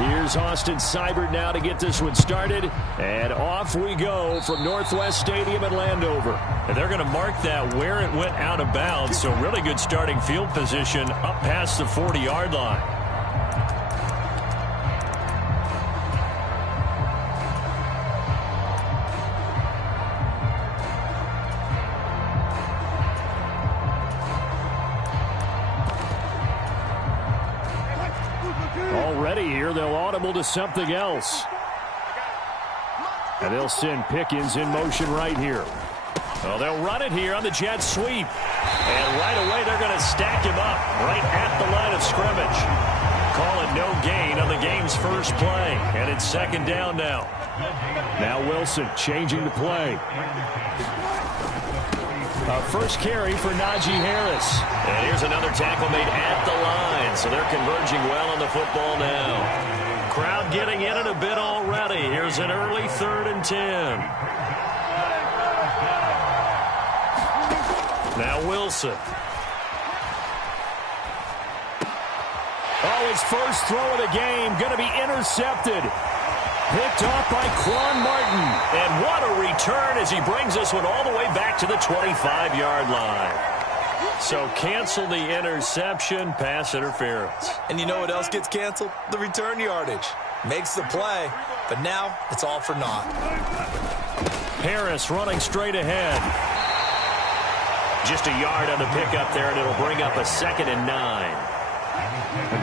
Here's Austin Seibert now to get this one started. And off we go from Northwest Stadium in Landover. And they're going to mark that where it went out of bounds. So really good starting field position up past the 40-yard line. Already here, they'll audible to something else. And they'll send Pickens in motion right here. Well, they'll run it here on the jet sweep. And right away, they're going to stack him up right at the line of scrimmage. Call it no gain on the game's first play. And it's second down now. Now Wilson changing the play. First carry for Najee Harris. And here's another tackle made at the line. So they're converging well on the football now. Crowd getting in it a bit already. Here's an early 3rd and 10. Now Wilson. Oh, his first throw of the game going to be intercepted. Picked off by Quan Martin. And what a return as he brings this one all the way back to the 25-yard line. So cancel the interception, pass interference. And you know what else gets canceled? The return yardage. Makes the play, but now it's all for naught. Harris running straight ahead. Just a yard on the pickup there, and it'll bring up a 2nd and 9.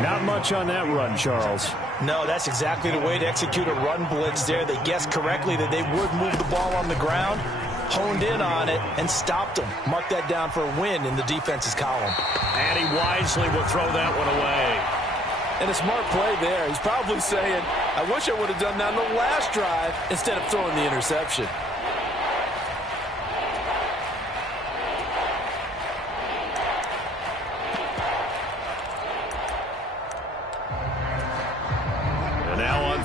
Not much on that run, Charles. No, that's exactly the way to execute a run blitz there. They guessed correctly that they would move the ball on the ground, honed in on it, and stopped them. Mark that down for a win in the defense's column. And he wisely will throw that one away. And a smart play there. He's probably saying, I wish I would have done that on the last drive instead of throwing the interception.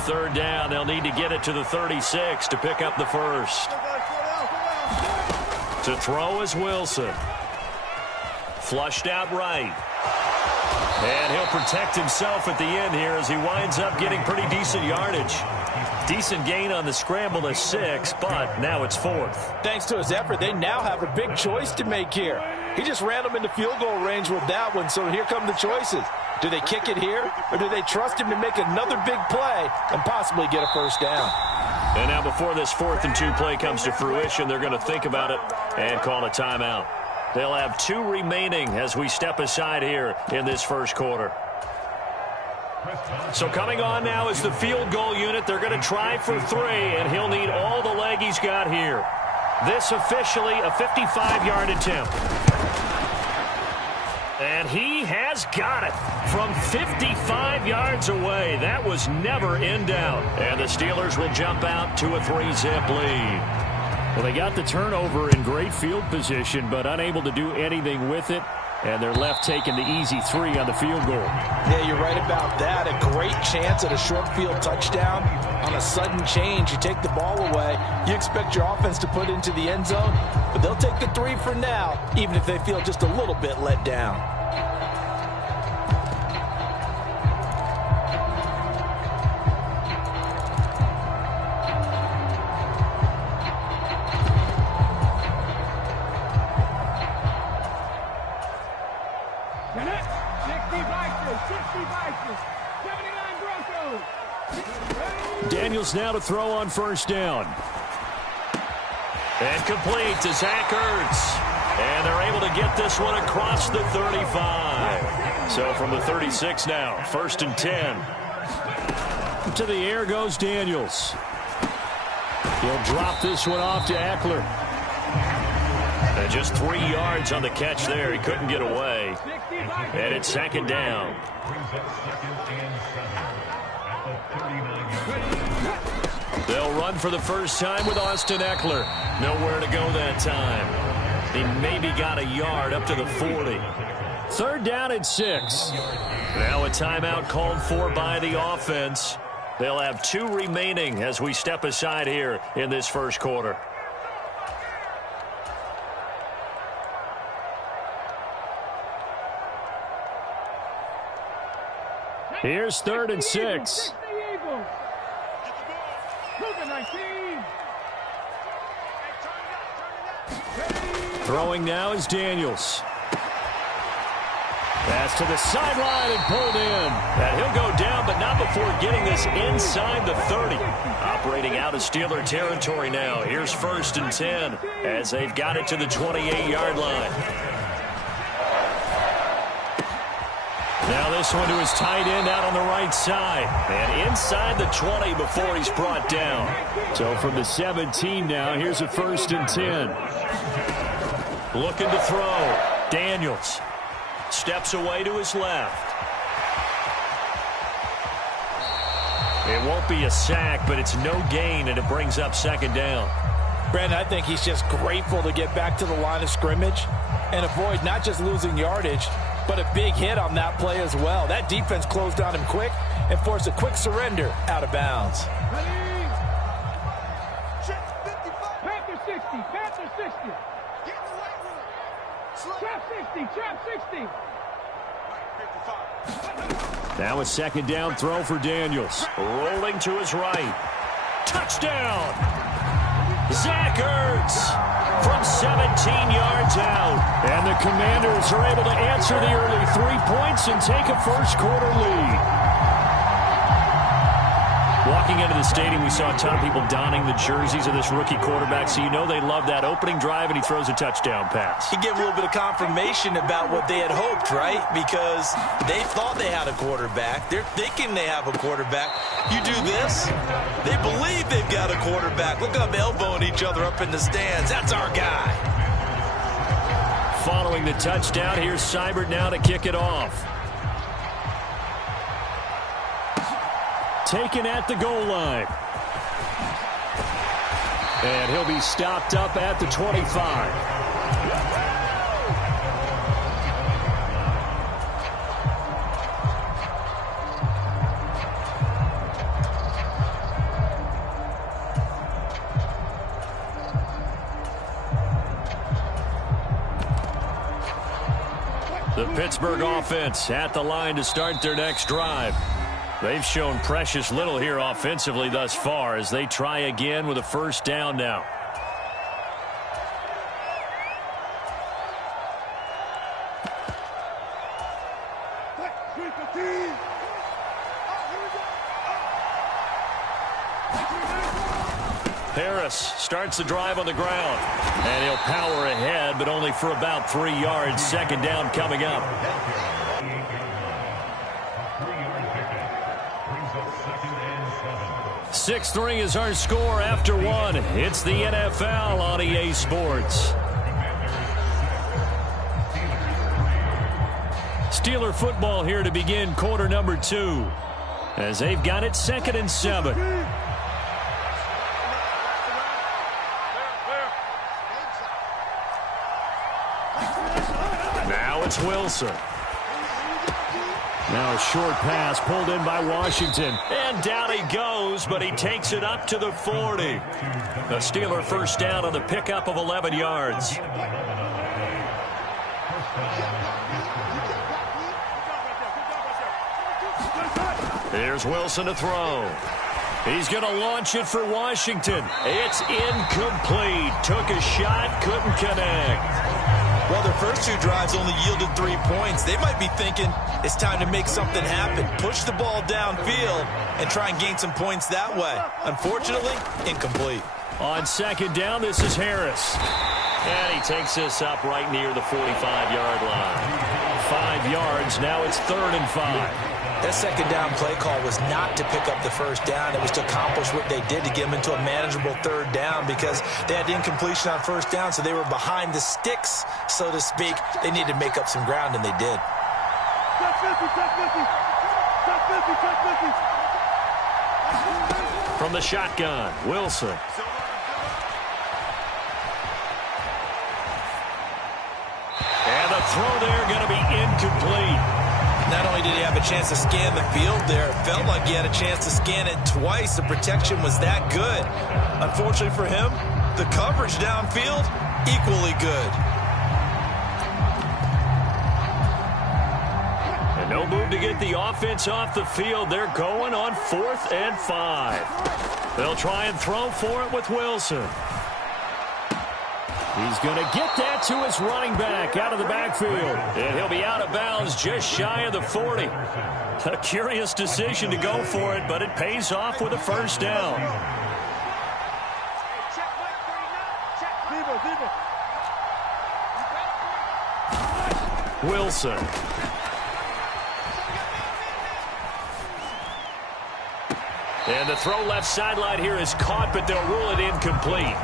Third down, they'll need to get it to the 36 to pick up the first. To throw is Wilson. Flushed out right. And he'll protect himself at the end here as he winds up getting pretty decent yardage. Decent gain on the scramble to 6, but now it's 4th. Thanks to his effort, they now have a big choice to make here. He just ran them into field goal range with that one, so here come the choices. Do they kick it here, or do they trust him to make another big play and possibly get a first down? And now before this 4th and 2 play comes to fruition, they're going to think about it and call a timeout. They'll have 2 remaining as we step aside here in this first quarter. So coming on now is the field goal unit. They're going to try for 3, and he'll need all the leg he's got here. This officially a 55-yard attempt. And he has got it from 55 yards away. That was never in doubt. And the Steelers will jump out to a 3-zip lead. Well, they got the turnover in great field position, but unable to do anything with it. And they're left taking the easy 3 on the field goal. Yeah, you're right about that. A great chance at a short field touchdown. On a sudden change, you take the ball away. You expect your offense to put into the end zone, but they'll take the 3 for now, even if they feel just a little bit let down. Daniels now to throw on first down. And complete to Zach Ertz. And they're able to get this one across the 35. So from the 36 now, 1st and 10. To the air goes Daniels. He'll drop this one off to Eckler. And just 3 yards on the catch there. He couldn't get away. And it's 2nd down. They'll run for the first time with Austin Eckler. Nowhere to go that time. He maybe got a yard up to the 40. 3rd down and 6. Now a timeout called for by the offense. They'll have 2 remaining as we step aside here in this first quarter. Here's 3rd and 6. Throwing now is Daniels. Pass to the sideline and pulled in. And he'll go down, but not before getting this inside the 30. Operating out of Steeler territory now. Here's 1st and 10 as they've got it to the 28-yard line. Now this one to his tight end out on the right side. And inside the 20 before he's brought down. So from the 17 now, here's a 1st and 10. Looking to throw. Daniels steps away to his left. It won't be a sack, but it's no gain, and it brings up 2nd down. Brandon, I think he's just grateful to get back to the line of scrimmage and avoid not just losing yardage, but a big hit on that play as well. That defense closed on him quick and forced a quick surrender out of bounds. Panther 60, Panther 60. Trap 60, trap 60. Now a 2nd down throw for Daniels. Rolling to his right. Touchdown! Zach Ertz from 17 yards out. And the Commanders are able to answer the early 3 points and take a first-quarter lead. Walking into the stadium, we saw a ton of people donning the jerseys of this rookie quarterback, so you know they love that opening drive, and he throws a touchdown pass. He gave a little bit of confirmation about what they had hoped, right? Because they thought they had a quarterback. They're thinking they have a quarterback. You do this, they believe they've got a quarterback. Look at them elbowing each other up in the stands. That's our guy. Following the touchdown, here's Seibert now to kick it off. Taken at the goal line. And he'll be stopped up at the 25. The Pittsburgh offense at the line to start their next drive. They've shown precious little here offensively thus far as they try again with a 1st down now. Harris starts the drive on the ground. And he'll power ahead, but only for about 3 yards. 2nd down coming up. 6-3 is our score after 1. It's the NFL on EA Sports. Steeler football here to begin quarter number 2. As they've got it 2nd and 7. Now it's Wilson. Now a short pass pulled in by Washington. And down he goes, but he takes it up to the 40. The Steeler 1st down on the pickup of 11 yards. Here's Wilson to throw. He's going to launch it for Washington. It's incomplete. Took a shot, couldn't connect. Well, their first 2 drives only yielded 3 points. They might be thinking it's time to make something happen. Push the ball downfield and try and gain some points that way. Unfortunately, incomplete. On 2nd down, this is Harris. And he takes this up right near the 45-yard line. 5 yards, now it's 3rd and 5. That 2nd down play call was not to pick up the 1st down. It was to accomplish what they did to get them into a manageable 3rd down because they had incompletion on 1st down, so they were behind the sticks, so to speak. They needed to make up some ground, and they did. From the shotgun, Wilson. And the throw there going to be incomplete. Not only did he have a chance to scan the field there, it felt like he had a chance to scan it twice. The protection was that good. Unfortunately for him, the coverage downfield, equally good. And no move to get the offense off the field. They're going on 4th and 5. They'll try and throw for it with Wilson. He's going to get that to his running back out of the backfield. And he'll be out of bounds just shy of the 40. A curious decision to go for it, but it pays off with a first down. Wilson. And the throw left sideline here is caught, but they'll rule it incomplete.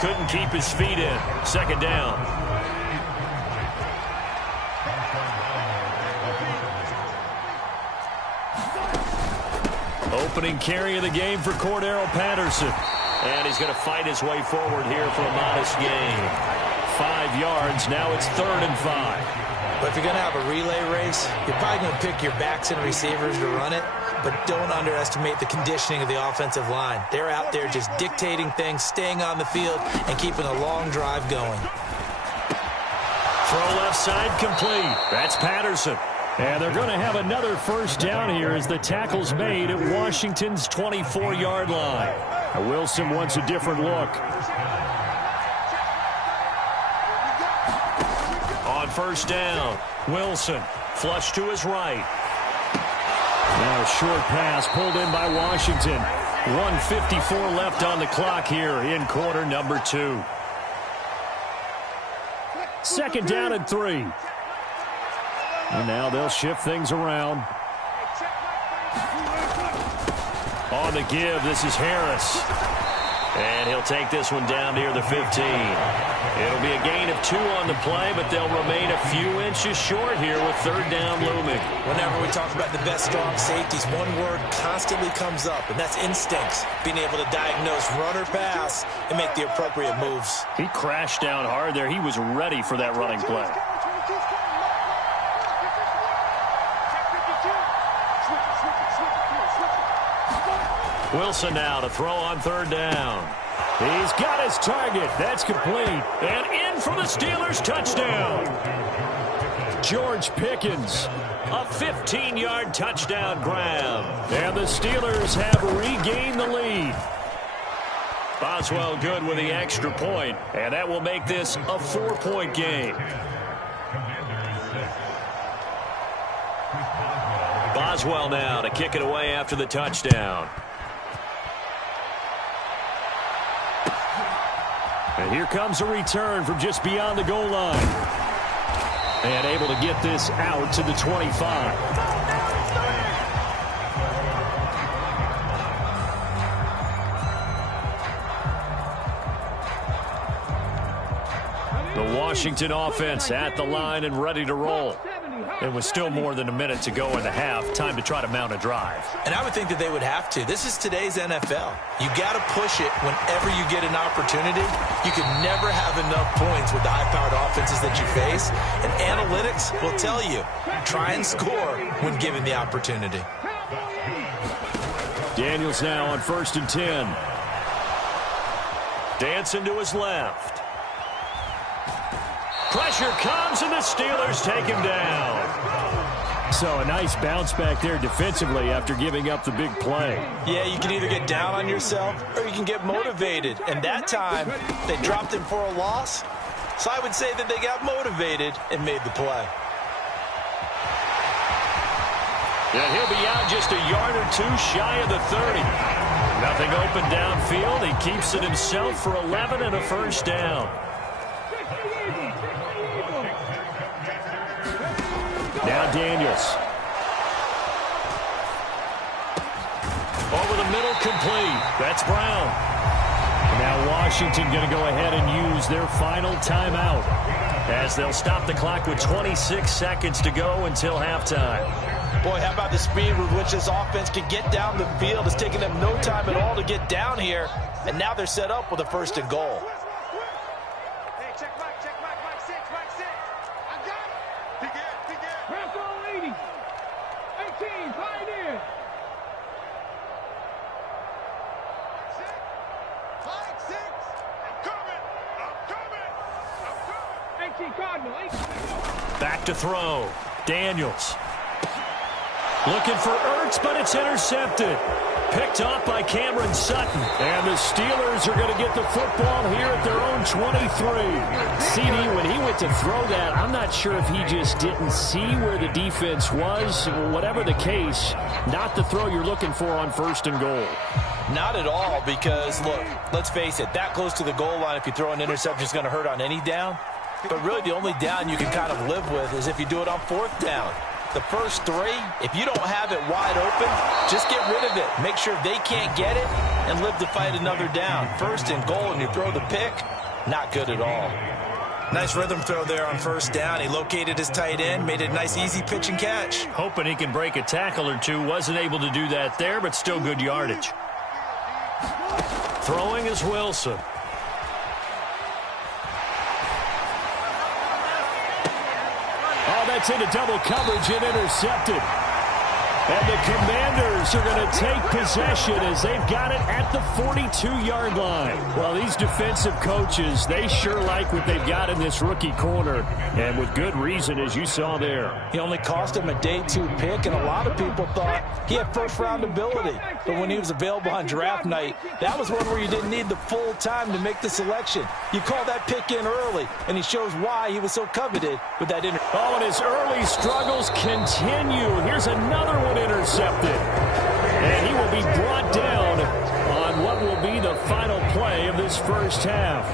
Couldn't keep his feet in. Second down. Opening carry of the game for Cordero Patterson. And he's going to fight his way forward here for a modest gain. 5 yards. Now it's 3rd and 5. But if you're going to have a relay race, you're probably going to pick your backs and receivers to run it. But don't underestimate the conditioning of the offensive line. They're out there just dictating things, staying on the field, and keeping a long drive going. Throw left side complete. That's Patterson. And they're going to have another first down here as the tackle's made at Washington's 24-yard line. Wilson wants a different look. On first down, Wilson flush to his right. Now a short pass pulled in by Washington. 1:54 left on the clock here in quarter number 2. Second down and 3. And now they'll shift things around. On the give, this is Harris. And he'll take this one down near the 15. It'll be a gain of 2 on the play, but they'll remain a few inches short here with 3rd down looming. Whenever we talk about the best strong safeties, one word constantly comes up, and that's instincts. Being able to diagnose run or pass and make the appropriate moves. He crashed down hard there. He was ready for that running play. Wilson now to throw on 3rd down. He's got his target. That's complete. And in for the Steelers touchdown. George Pickens. A 15-yard touchdown grab. And the Steelers have regained the lead. Boswell good with the extra point. And that will make this a 4-point game. Boswell now to kick it away after the touchdown. And here comes a return from just beyond the goal line. And able to get this out to the 25. The Washington offense at the line and ready to roll. It was still more than a minute to go in the half. Time to try to mount a drive. And I would think that they would have to. This is today's NFL. You got to push it whenever you get an opportunity. You can never have enough points with the high-powered offenses that you face. And analytics will tell you, try and score when given the opportunity. Daniels now on 1st and 10. Dancing to his left. Pressure comes, and the Steelers take him down. So a nice bounce back there defensively after giving up the big play. Yeah, you can either get down on yourself or you can get motivated. And that time, they dropped him for a loss. So I would say that they got motivated and made the play. Yeah, he'll be out just a yard or 2 shy of the 30. Nothing open downfield. He keeps it himself for 11 and a first down. Now Daniels. Over the middle, complete. That's Brown. Now Washington going to go ahead and use their final timeout as they'll stop the clock with 26 seconds to go until halftime. Boy, how about the speed with which this offense can get down the field? It's taking them no time at all to get down here, and now they're set up with a 1st and goal. Back to throw. Daniels. Looking for Ertz, but it's intercepted. Picked off by Cameron Sutton. And the Steelers are going to get the football here at their own 23. CD, when he went to throw that, I'm not sure if he just didn't see where the defense was. Whatever the case, not the throw you're looking for on 1st and goal. Not at all, because, look, let's face it, that close to the goal line, if you throw an interception, is going to hurt on any down. But really, the only down you can kind of live with is if you do it on 4th down. The first 3, if you don't have it wide open, just get rid of it. Make sure they can't get it and live to fight another down. 1st and goal, and you throw the pick, not good at all. Nice rhythm throw there on 1st down. He located his tight end, made it a nice, easy pitch and catch. Hoping he can break a tackle or two. Wasn't able to do that there, but still good yardage. Throwing is Wilson. Oh, that's into double coverage and intercepted. And the Commanders are going to take possession as they've got it at the 42-yard line. Well, these defensive coaches, they sure like what they've got in this rookie corner. And with good reason, as you saw there. He only cost him a day 2 pick, and a lot of people thought he had first-round ability. But when he was available on draft night, that was one where you didn't need the full time to make the selection. You call that pick in early, and he shows why he was so coveted with that interview. Oh, and his early struggles continue. Here's another one intercepted. And he will be brought down on what will be the final play of this first half.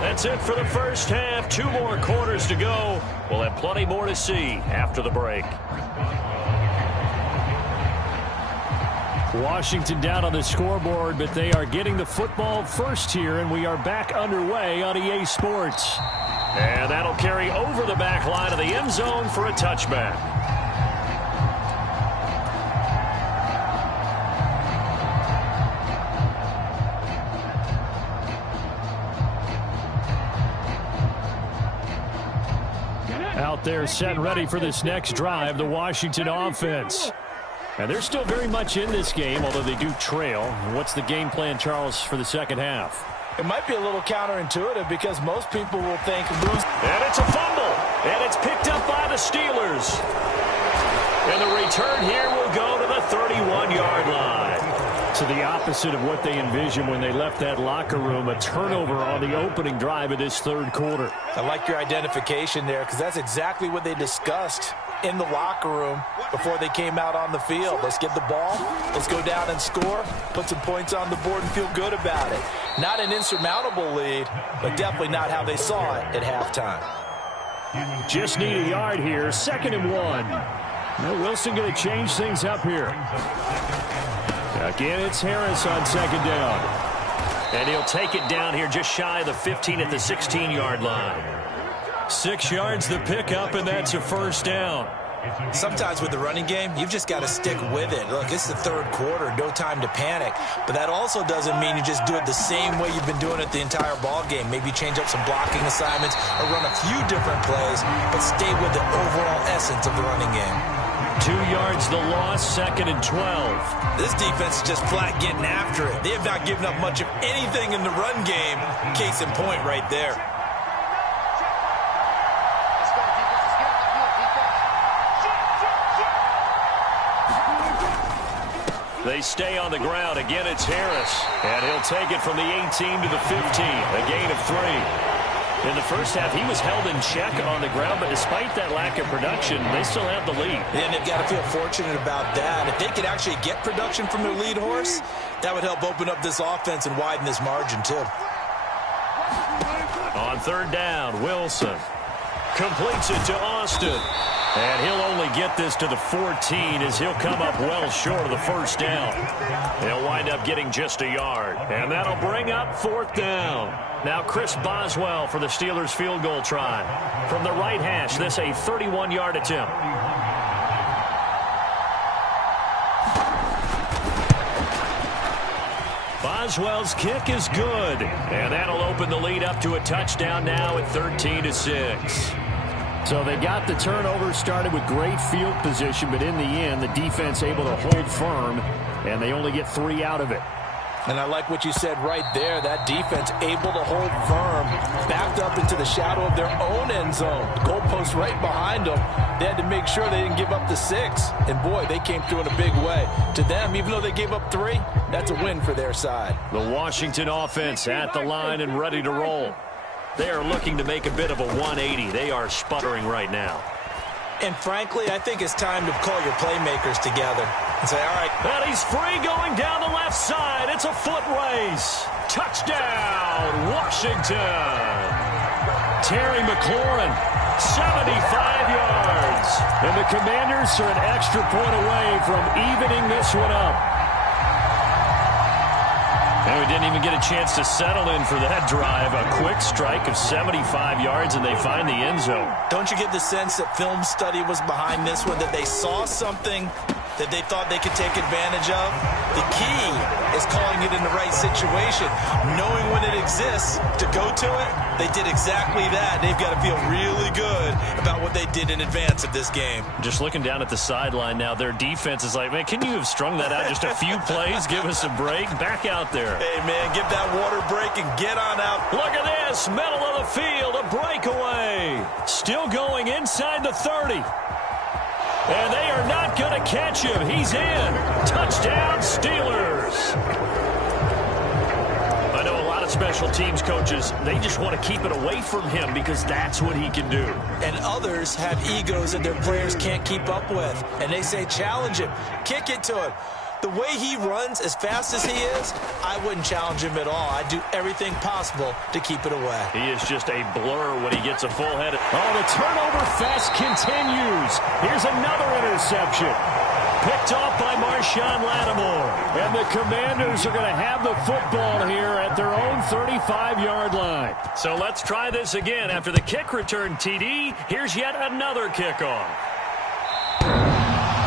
That's it for the first half. 2 more quarters to go. We'll have plenty more to see after the break. Washington down on the scoreboard, but they are getting the football first here, and we are back underway on EA Sports. And that'll carry over the back line of the end zone for a touchback. Out there set and ready for this next drive, the Washington offense. And they're still very much in this game, although they do trail. What's the game plan, Charles, for the second half? It might be a little counterintuitive because most people will think lose. And it's a fumble. And it's picked up by the Steelers. And the return here will go to the 31-yard line. To the opposite of what they envisioned when they left that locker room, a turnover on the opening drive of this 3rd quarter. I like your identification there because that's exactly what they discussed in the locker room before they came out on the field. Let's get the ball, let's go down and score, put some points on the board and feel good about it. Not an insurmountable lead, but definitely not how they saw it at halftime. Just need a yard here, 2nd and 1. Now Wilson going to change things up here. Again, it's Harris on 2nd down. And he'll take it down here just shy of the 15 at the 16-yard line. 6 yards the pickup, and that's a 1st down. Sometimes with the running game, you've just got to stick with it. Look, it's the 3rd quarter, no time to panic. But that also doesn't mean you just do it the same way you've been doing it the entire ball game. Maybe change up some blocking assignments or run a few different plays, but stay with the overall essence of the running game. 2 yards the loss, 2nd and 12. This defense is just flat getting after it. They have not given up much of anything in the run game. Case in point right there. They stay on the ground. Again, it's Harris. And he'll take it from the 18 to the 15. A gain of 3. In the first half, he was held in check on the ground, but despite that lack of production, they still have the lead. And they've got to feel fortunate about that. If they could actually get production from their lead horse, that would help open up this offense and widen this margin, too. On 3rd down, Wilson completes it to Austin. And he'll only get this to the 14 as he'll come up well short of the 1st down. He'll wind up getting just a yard. And that'll bring up 4th down. Now Chris Boswell for the Steelers field goal try. From the right hash, this a 31-yard attempt. Boswell's kick is good. And that'll open the lead up to a touchdown now at 13-6. So they got the turnover, started with great field position, but in the end, the defense able to hold firm, and they only get 3 out of it. And I like what you said right there. That defense able to hold firm, backed up into the shadow of their own end zone. The goalpost right behind them. They had to make sure they didn't give up the 6. And, boy, they came through in a big way. To them, even though they gave up 3, that's a win for their side. The Washington offense at the line and ready to roll. They are looking to make a bit of a 180. They are sputtering right now. And, frankly, I think it's time to call your playmakers together and say, all right. And he's free going down the left side. It's a foot race. Touchdown, Washington. Terry McLaurin, 75 yards. And the Commanders are an extra point away from evening this one up. And we didn't even get a chance to settle in for that drive. A quick strike of 75 yards, and they find the end zone. Don't you get the sense that film study was behind this one, that they saw something that they thought they could take advantage of? The key is calling it in the right situation, knowing when it exists to go to it. They did exactly that. They've got to feel really good about what they did in advance of this game. Just looking down at the sideline now, their defense is like, man, can you have strung that out just a few plays? Give us a break. Back out there. Hey, man, give that water break and get on out. Look at this. Middle of the field, a breakaway. Still going inside the 30. And they are not going to catch him. He's in. Touchdown, Steelers. I know a lot of special teams coaches, they just want to keep it away from him because that's what he can do. And others have egos that their players can't keep up with. And they say, challenge him. Kick it to him. The way he runs as fast as he is, I wouldn't challenge him at all. I'd do everything possible to keep it away. He is just a blur when he gets a full head. Oh, the turnover fest continues. Here's another interception. Picked off by Marshawn Lattimore. And the Commanders are going to have the football here at their own 35-yard line. So let's try this again. After the kick return TD, here's yet another kickoff.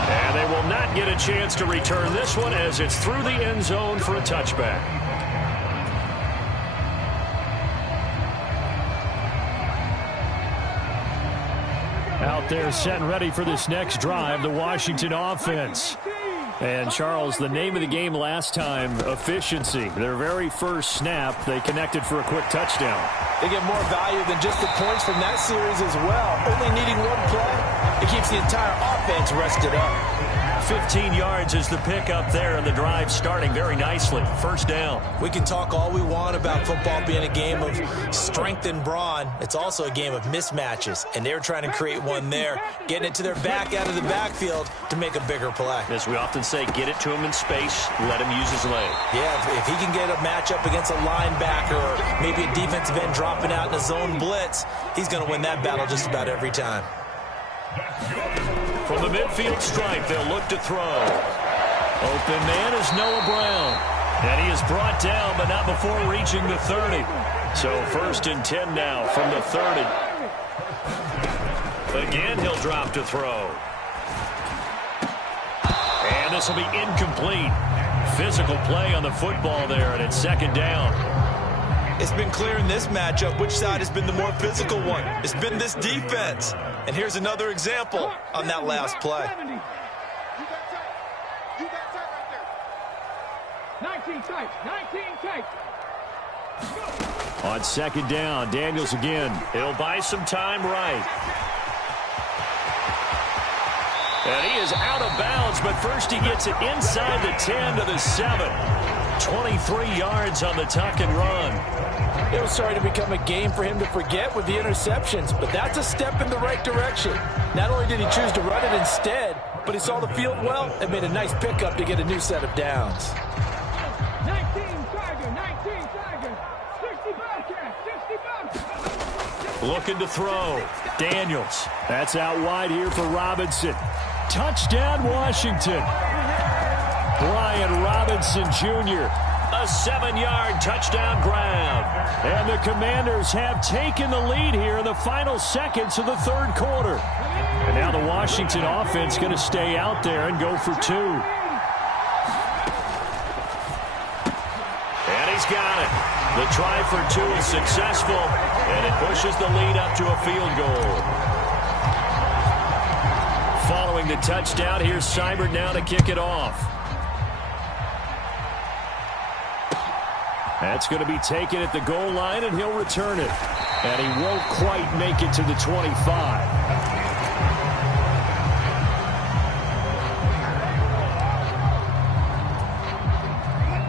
And they will not get a chance to return this one as it's through the end zone for a touchback. Out there set and ready for this next drive, the Washington offense. And, Charles, the name of the game last time, efficiency. Their very first snap, they connected for a quick touchdown. They get more value than just the points from that series as well. Only needing one play, it keeps the entire offense rested up. 15 yards is the pickup there, and the drive starting very nicely. First down. We can talk all we want about football being a game of strength and brawn. It's also a game of mismatches, and they're trying to create one there, getting it to their back out of the backfield to make a bigger play. As we often say, get it to him in space, let him use his leg. Yeah, if he can get a matchup against a linebacker or maybe a defensive end dropping out in a zone blitz, he's going to win that battle just about every time. From the midfield stripe, they'll look to throw. Open man is Noah Brown. And he is brought down, but not before reaching the 30. So 1st and 10 now from the 30. Again, he'll drop to throw. And this will be incomplete. Physical play on the football there, and it's 2nd down. It's been clear in this matchup which side has been the more physical one. It's been this defense. And here's another example on that last play. 19 tight, 19 tight. On 2nd down, Daniels again. He'll buy some time right. And he is out of bounds, but first he gets it inside the 10 to the 7. 23 yards on the tuck and run. It was starting to become a game for him to forget with the interceptions, but that's a step in the right direction. Not only did he choose to run it instead, but he saw the field well and made a nice pickup to get a new set of downs. 19 Tiger, 60 Bobcat, 60 Bobcat. Looking to throw. Daniels. That's out wide here for Robinson. Touchdown, Washington. Brian Robinson Jr. A 7-yard touchdown grab. And the Commanders have taken the lead here in the final seconds of the 3rd quarter. And now the Washington offense going to stay out there and go for 2. And he's got it. The try for 2 is successful, and it pushes the lead up to a field goal. Following the touchdown, here's Seibert now to kick it off. That's going to be taken at the goal line, and he'll return it. And he won't quite make it to the 25.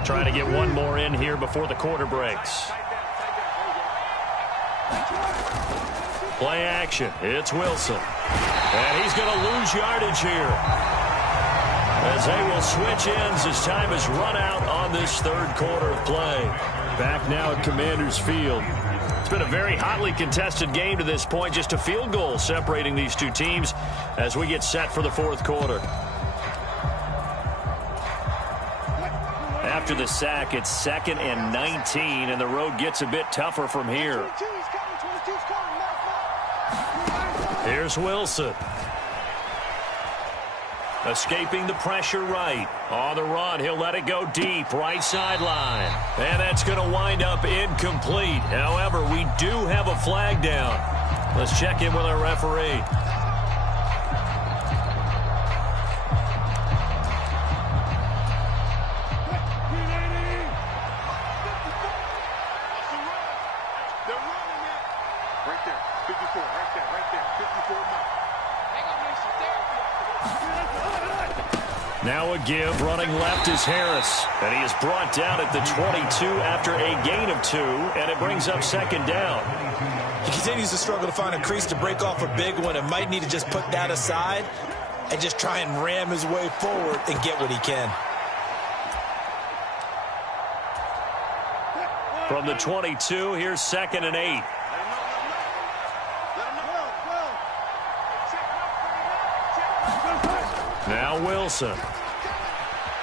Trying to get one more in here before the quarter breaks. Play action. It's Wilson. And he's going to lose yardage here, as they will switch ends as time has run out on this third quarter of play. Back now at Commanders Field. It's been a very hotly contested game to this point. Just a field goal separating these two teams as we get set for the fourth quarter. After the sack, it's 2nd and 19, and the road gets a bit tougher from here. Here's Wilson. Escaping the pressure right. On the run, he'll let it go deep, right sideline. And that's going to wind up incomplete. However, we do have a flag down. Let's check in with our referee. Now a give, running left is Harris. And he is brought down at the 22 after a gain of 2, and it brings up 2nd down. He continues to struggle to find a crease to break off a big one, and might need to just put that aside and just try and ram his way forward and get what he can. From the 22, here's 2nd and 8. Now Wilson.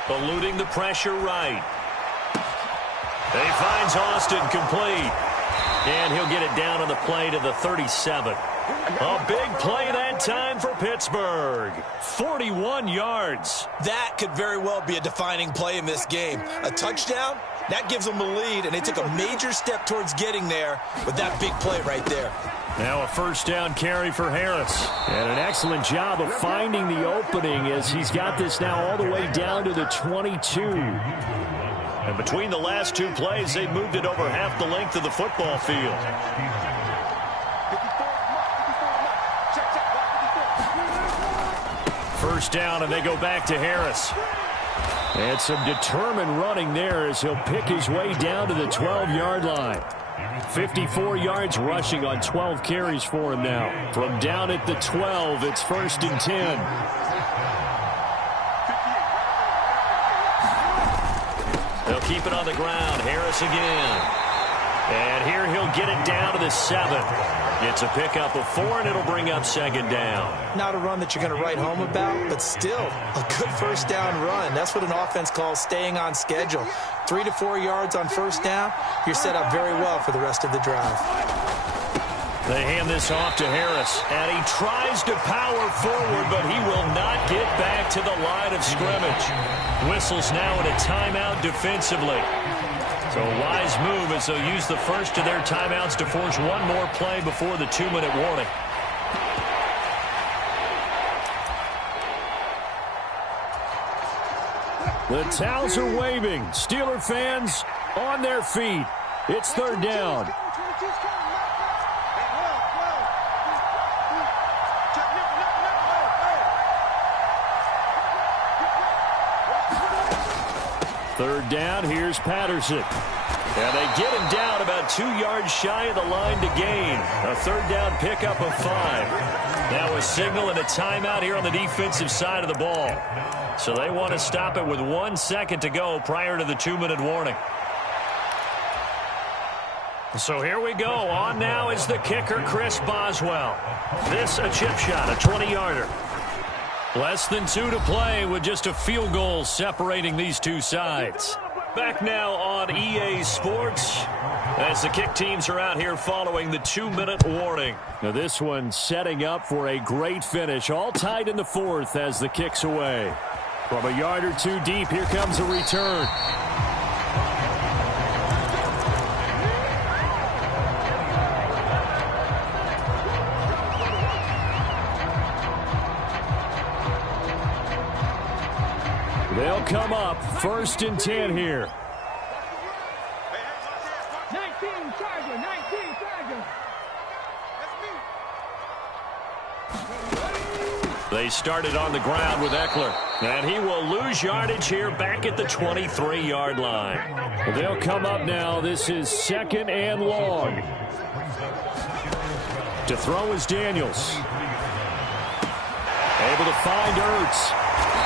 Eluding the pressure right. He finds Austin complete. And he'll get it down on the play to the 37. A big play that time for Pittsburgh. 41 yards. That could very well be a defining play in this game. A touchdown, that gives them the lead, and they took a major step towards getting there with that big play right there. Now a first down carry for Harris. And an excellent job of finding the opening as he's got this now all the way down to the 22. And between the last two plays, they've moved it over half the length of the football field. First down, and they go back to Harris. And some determined running there as he'll pick his way down to the 12-yard line. 54 yards rushing on 12 carries for him now. From down at the 12, it's 1st and 10. They'll keep it on the ground. Harris again. And here he'll get it down to the 7. It's a pickup of 4, and it'll bring up 2nd down. Not a run that you're going to write home about, but still a good first down run. That's what an offense calls staying on schedule. 3 to 4 yards on first down, you're set up very well for the rest of the drive. They hand this off to Harris, and he tries to power forward, but he will not get back to the line of scrimmage. Whistles now in a timeout defensively. So a wise move as they'll use the first of their timeouts to force one more play before the 2-minute warning. The towels are waving. Steeler fans on their feet. It's 3rd down. Third down, here's Patterson. And they get him down about 2 yards shy of the line to gain. A 3rd down pickup of 5. Now a signal and a timeout here on the defensive side of the ball. So they want to stop it with 1 second to go prior to the 2-minute warning. So here we go. On now is the kicker, Chris Boswell. This a chip shot, a 20-yarder. Less than 2 to play with just a field goal separating these two sides. Back now on EA Sports as the kick teams are out here following the 2-minute warning. Now this one setting up for a great finish. All tied in the 4th as the kick's away. From a yard or 2 deep, here comes a return. They'll come up 1st and 10 here. Charger, 19 Charger. They started on the ground with Eckler, and he will lose yardage here back at the 23-yard line. Well, they'll come up now. This is 2nd and long. To throw is Daniels. Able to find Ertz.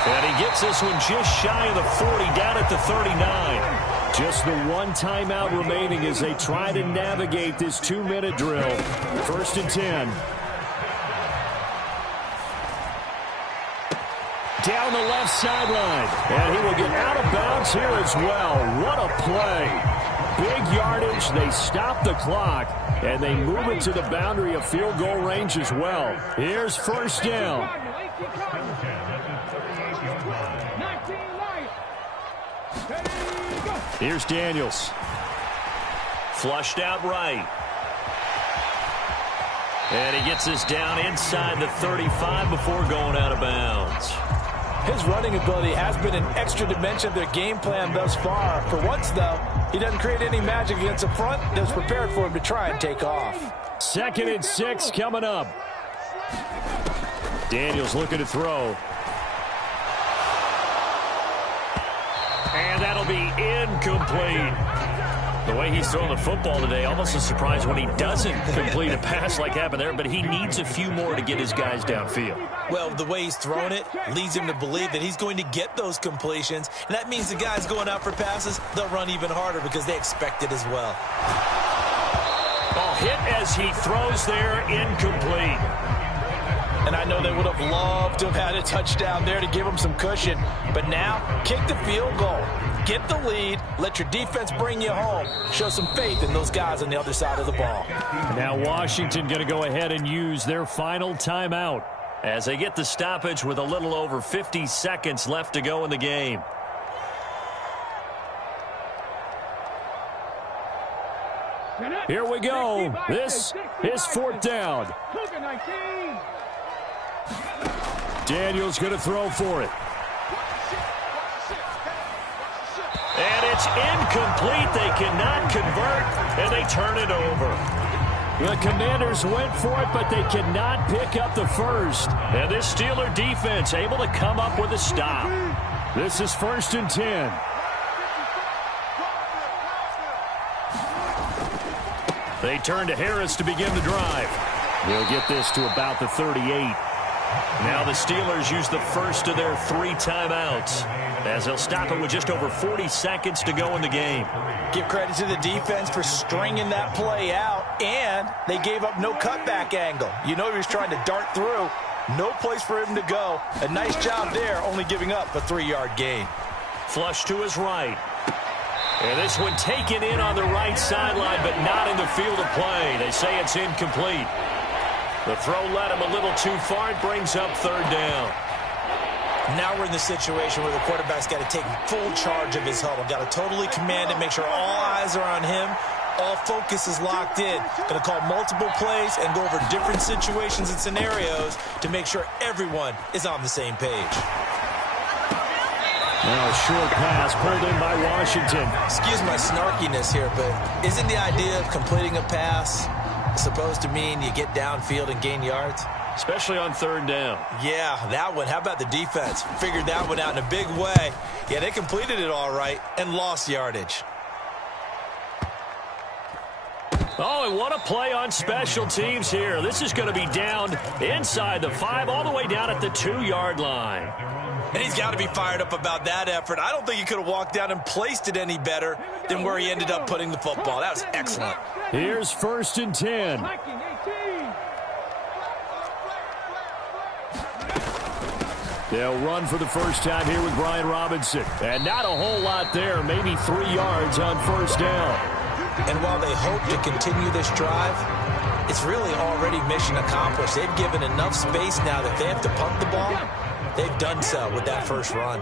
And he gets this one just shy of the 40, down at the 39. Just the one timeout remaining as they try to navigate this 2-minute drill. 1st and 10. Down the left sideline. And he will get out of bounds here as well. What a play. Big yardage. They stop the clock. And they move it to the boundary of field goal range as well. Here's 1st down. Here's Daniels. Flushed out right. And he gets this down inside the 35 before going out of bounds. His running ability has been an extra dimension of their game plan thus far. For once, though, he doesn't create any magic against the front that's prepared for him to try and take off. 2nd and 6 coming up. Daniels looking to throw. And that'll be incomplete. The way he's throwing the football today, almost a surprise when he doesn't complete a pass like happened there, but he needs a few more to get his guys downfield. Well, the way he's throwing it leads him to believe that he's going to get those completions, and that means the guys going out for passes, they'll run even harder because they expect it as well. Ball hit as he throws there, incomplete. And I know they would have loved to have had a touchdown there to give them some cushion. But now, kick the field goal. Get the lead. Let your defense bring you home. Show some faith in those guys on the other side of the ball. Now Washington going to go ahead and use their final timeout. As they get the stoppage with a little over 50 seconds left to go in the game. Here we go. This is 4th down. Daniels going to throw for it. And it's incomplete. They cannot convert, and they turn it over. The Commanders went for it, but they cannot pick up the first. And this Steeler defense able to come up with a stop. This is 1st and 10. They turn to Harris to begin the drive. They'll get this to about the 38. Now the Steelers use the first of their 3 timeouts, as they'll stop it with just over 40 seconds to go in the game. Give credit to the defense for stringing that play out, and they gave up no cutback angle. You know he was trying to dart through. No place for him to go. A nice job there, only giving up a 3-yard gain. Flush to his right. And this one taken in on the right sideline, but not in the field of play. They say it's incomplete. The throw led him a little too far. It brings up 3rd down. Now we're in the situation where the quarterback's got to take full charge of his huddle. Got to totally command it, make sure all eyes are on him. All focus is locked in. Going to call multiple plays and go over different situations and scenarios to make sure everyone is on the same page. Now a short pass pulled in by Washington. Excuse my snarkiness here, but isn't the idea of completing a pass supposed to mean you get downfield and gain yards? Especially on 3rd down. Yeah, that one. How about the defense? Figured that one out in a big way. Yeah, they completed it all right and lost yardage. Oh, and what a play on special teams here. This is going to be down inside the 5, all the way down at the 2-yard line. And he's got to be fired up about that effort. I don't think he could have walked down and placed it any better than where he ended up putting the football. That was excellent. Here's 1st and 10. They'll run for the first time here with Brian Robinson. And not a whole lot there, maybe 3 yards on 1st down. And while they hope to continue this drive, it's really already mission accomplished. They've given enough space now that they have to pump the ball. They've done so with that first run.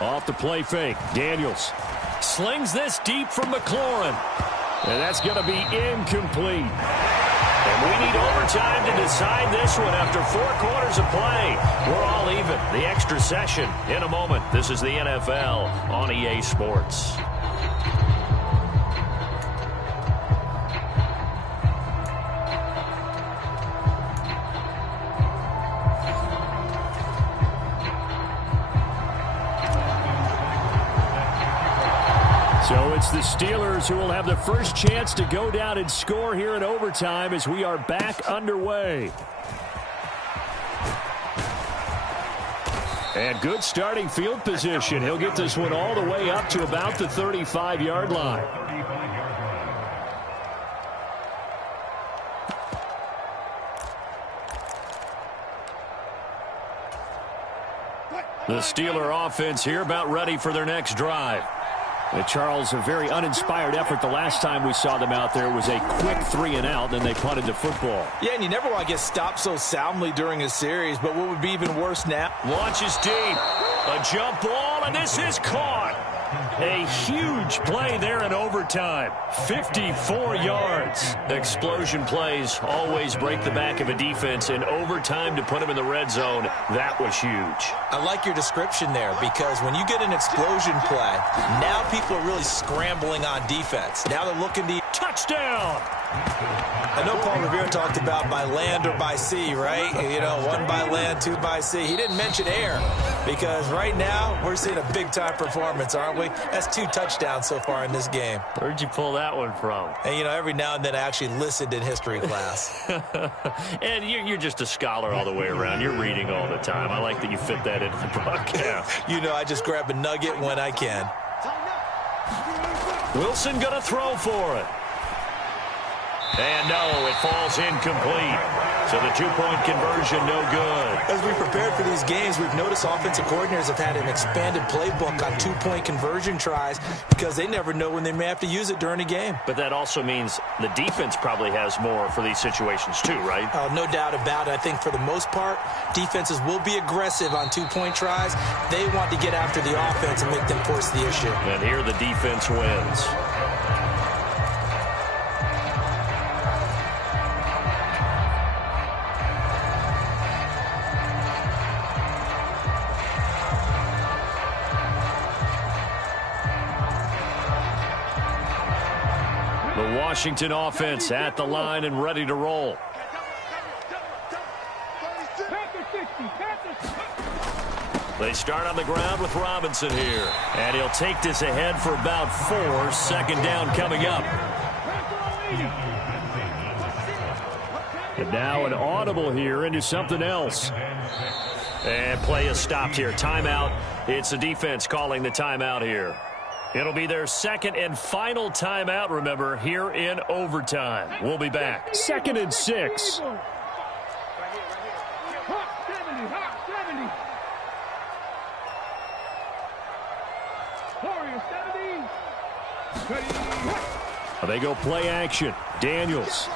Off the play fake, Daniels slings this deep from McLaurin. And that's going to be incomplete. And we need overtime to decide this one after 4 quarters of play. We're all even. The extra session in a moment. This is the NFL on EA Sports. So it's the Steelers who will have the first chance to go down and score here in overtime as we are back underway. And good starting field position. He'll get this one all the way up to about the 35-yard line. The Steeler offense here about ready for their next drive. And Charles, a very uninspired effort the last time we saw them out there. It was a quick 3-and-out, then they punted the football. Yeah, and you never want to get stopped so soundly during a series, but what would be even worse now? Launches deep. A jump ball, and this is caught. A huge play there in overtime. 54 yards. Explosion plays always break the back of a defense. In overtime to put them in the red zone, that was huge. I like your description there, because when you get an explosion play, now people are really scrambling on defense. Now they're looking to... Touchdown! I know Paul Revere talked about by land or by sea, right? You know, 1 by land, 2 by sea. He didn't mention air, because right now we're seeing a big-time performance, aren't we? That's 2 touchdowns so far in this game. Where'd you pull that one from? And, you know, every now and then I actually listened in history class. And you're just a scholar all the way around. You're reading all the time. I like that you fit that into the broadcast. You know, I just grab a nugget when I can. Wilson going to throw for it. And no, it falls incomplete. So the 2-point conversion, no good. As we prepared for these games, we've noticed offensive coordinators have had an expanded playbook on 2-point conversion tries because they never know when they may have to use it during a game. But that also means the defense probably has more for these situations too, right? Oh, no doubt about it. I think for the most part, defenses will be aggressive on 2-point tries. They want to get after the offense and make them force the issue. And here the defense wins. The Washington offense at the line and ready to roll. They start on the ground with Robinson here. And he'll take this ahead for about 4. 2nd down coming up. And now an audible here into something else. And play is stopped here. Timeout. It's the defense calling the timeout here. It'll be their 2nd and final timeout, remember, here in overtime. We'll be back. 2nd and 6. They go play action. Daniels.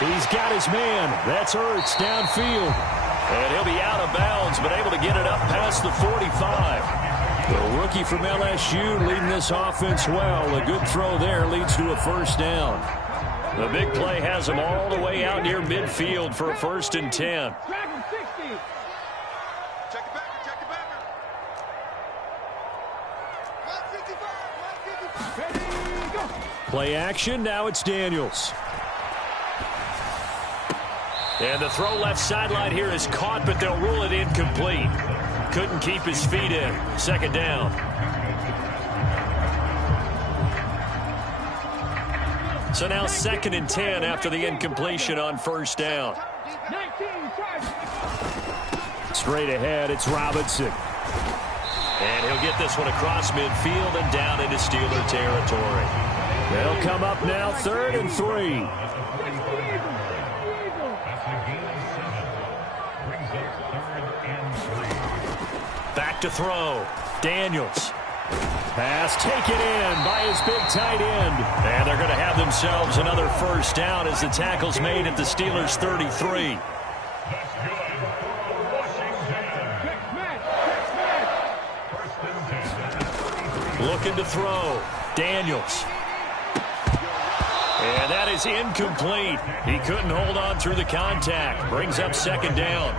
He's got his man. That's Ertz downfield. And he'll be out of bounds, but able to get it up past the 45. The rookie from LSU leading this offense well. A good throw there leads to a 1st down. The big play has him all the way out near midfield for a 1st and 10. Play action. Now it's Daniels. And the throw left sideline here is caught, but they'll rule it incomplete. Couldn't keep his feet in. 2nd down. So now 2nd and 10 after the incompletion on 1st down. Straight ahead, it's Robinson. And he'll get this one across midfield and down into Steeler territory. They'll come up now 3rd and 3. Back to throw. Daniels. Pass taken in by his big tight end. And they're going to have themselves another 1st down as the tackle's made at the Steelers' 33. Looking to throw. Daniels. And that is incomplete. He couldn't hold on through the contact. Brings up 2nd down.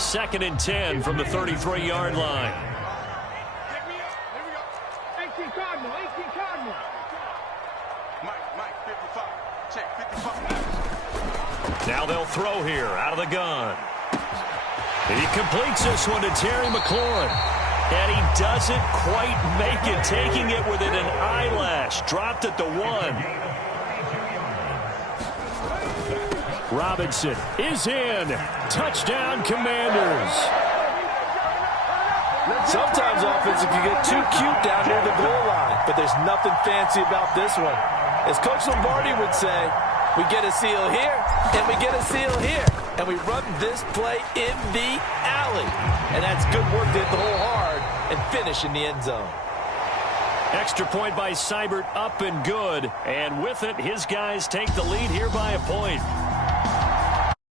2nd and 10 from the 33-yard line. 18 Cardinal, 18 Cardinal. Mike, 55. Check, 55. Now they'll throw here out of the gun. He completes this one to Terry McLaurin. And he doesn't quite make it, taking it within an eyelash. Dropped at the 1. Robinson is in. Touchdown, Commanders. Sometimes offense can get too cute down near the goal line, but there's nothing fancy about this one. As Coach Lombardi would say, we get a seal here, and we get a seal here, and we run this play in the alley. And that's good work to hit the hole hard and finish in the end zone. Extra point by Seibert, up and good. And with it, his guys take the lead here by a point.